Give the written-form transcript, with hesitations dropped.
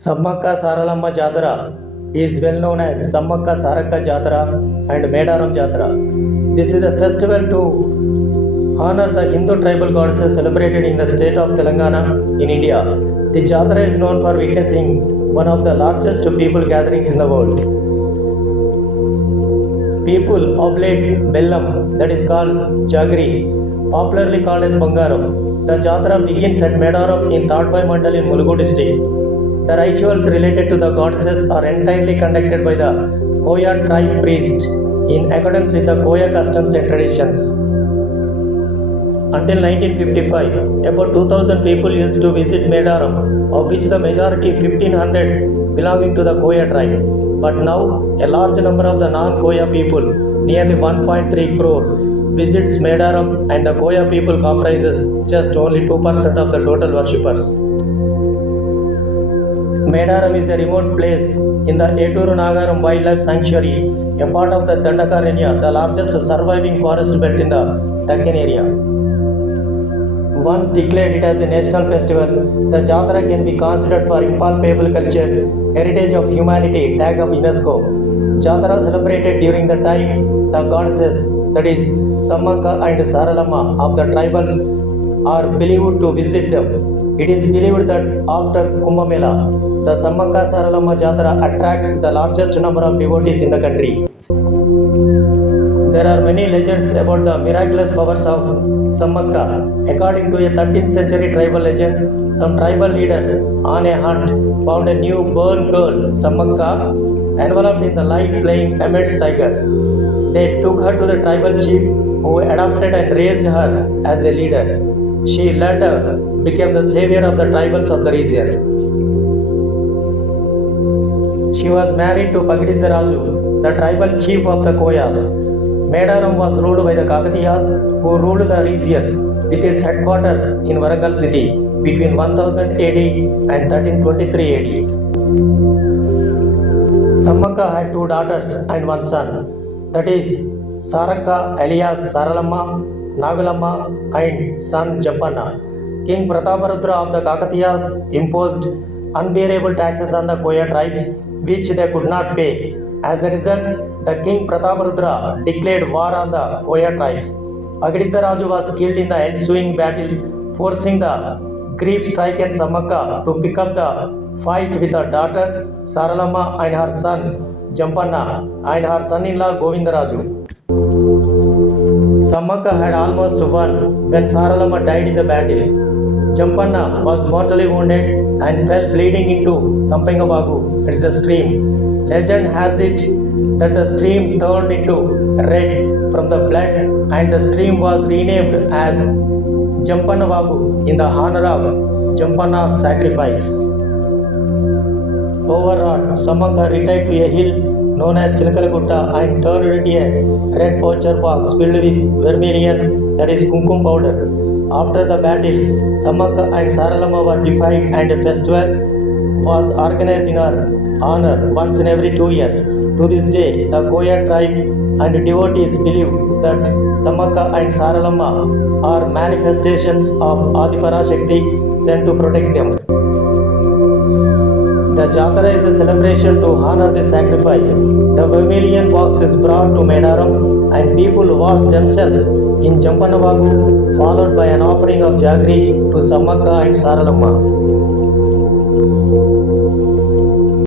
Sammaka Saralamma Jatara is well known as Sammaka Saraka Jatara and Medaram Jatara. This is a festival to honor the Hindu tribal goddesses celebrated in the state of Telangana in India. The Jatara is known for witnessing one of the largest people gatherings in the world. People oblate Bellam, that is called Jagri, popularly called as Bangaram. The Jatara begins at Medaram in Tadbai Mandal in Mulugu district. The rituals related to the goddesses are entirely conducted by the Koya tribe priest in accordance with the Koya customs and traditions. Until 1955, about 2000 people used to visit Medaram, of which the majority 1500 belonging to the Koya tribe. But now, a large number of the non-Koya people, nearly 1.3 crore, visits Medaram, and the Koya people comprises just only 2% of the total worshippers. Medaram is a remote place in the Eturu Nagaram Wildlife Sanctuary, a part of the Dandakaranya, the largest surviving forest belt in the Deccan area. Once declared it as a national festival, the Jatara can be considered for impalpable culture, heritage of humanity, tag of UNESCO. Jatara celebrated during the time the goddesses, that is Sammaka and Saralamma of the tribals, are believed to visit them. It is believed that after Kumbh Mela, the Sammaka Saralamma Jatara attracts the largest number of devotees in the country. There are many legends about the miraculous powers of Sammaka. According to a 13th century tribal legend, some tribal leaders on a hunt found a new born girl, Sammaka, enveloped in the light playing amidst tigers. They took her to the tribal chief who adopted and raised her as a leader. She later became the savior of the tribals of the region. She was married to Pagiditha Raju, the tribal chief of the Koyas. Medaram was ruled by the Kakatiyas, who ruled the region with its headquarters in Warangal city between 1000 AD and 1323 AD. Sammaka had two daughters and one son, that is Saraka alias Saralamma, Nagalamma and son Jampanna. King Prataparudra of the Kakatiyas imposed unbearable taxes on the Koya tribes, which they could not pay. As a result, the King Prataparudra declared war on the Koya tribes. Pagiditha Raju was killed in the ensuing battle, forcing the grief-stricken Sammaka to pick up the fight with her daughter Saralamma and her son Jampanna and her son-in-law Govindaraju. Sammaka had almost won when Saralamma died in the battle. Jampanna was mortally wounded and fell bleeding into Sampengabagu. It is a stream. Legend has it that the stream turned into red from the blood and the stream was renamed as Jampannavagu in the honor of Jampanna's sacrifice. Overall, Sammaka retired to a hill known as Chilkalagutta and turned into a red poacher box filled with vermilion, that is kumkum powder. After the battle, Sammaka and Saralamma were defied and a festival was organized in her honor once in every 2 years. To this day, the Koya tribe and devotees believe that Sammaka and Saralamma are manifestations of Adiparashakti sent to protect them. The Jatara is a celebration to honor the sacrifice. The vermilion box is brought to Medaram and people wash themselves in Jampannavagu, followed by an offering of Jagri to Sammaka and Saralamma.